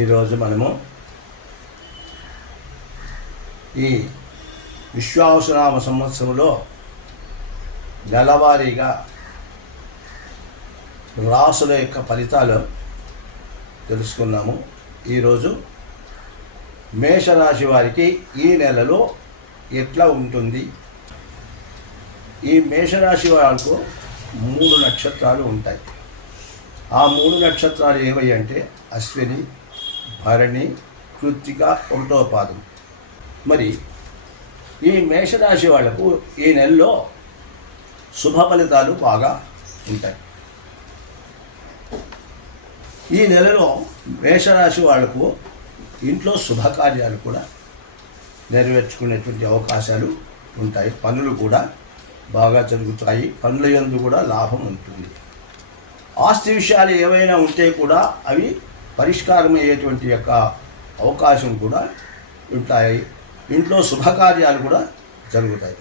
ఈరోజు మనము ఈ విశ్వావసునామ సంవత్సరంలో నెలవారీగా రాసుల యొక్క ఫలితాలు తెలుసుకున్నాము. ఈరోజు మేషరాశి వారికి ఈ నెలలో ఎట్లా ఉంటుంది? ఈ మేషరాశి వారికి 3 నక్షత్రాలు ఉంటాయి. ఆ 3 నక్షత్రాలు ఏవై అంటే అశ్విని, భరణి, కృత్తిక, 1వ పాదం. మరి ఈ మేషరాశి వాళ్లకు ఈ నెలలో శుభ ఫలితాలు బాగా ఉంటాయి. ఈ నెలలో మేషరాశి వాళ్లకు ఇంట్లో శుభకార్యాలు కూడా నెరవేర్చుకునేటువంటి అవకాశాలు ఉంటాయి. పనులు కూడా బాగా జరుగుతాయి. పనుల యందు కూడా లాభం ఉంటుంది. ఆస్తి విషయాలు ఏవైనా ఉంటే కూడా అవి పరిష్కారం అయ్యేటువంటి యొక్క అవకాశం కూడా ఉంటాయి. ఇంట్లో శుభకార్యాలు కూడా జరుగుతాయి.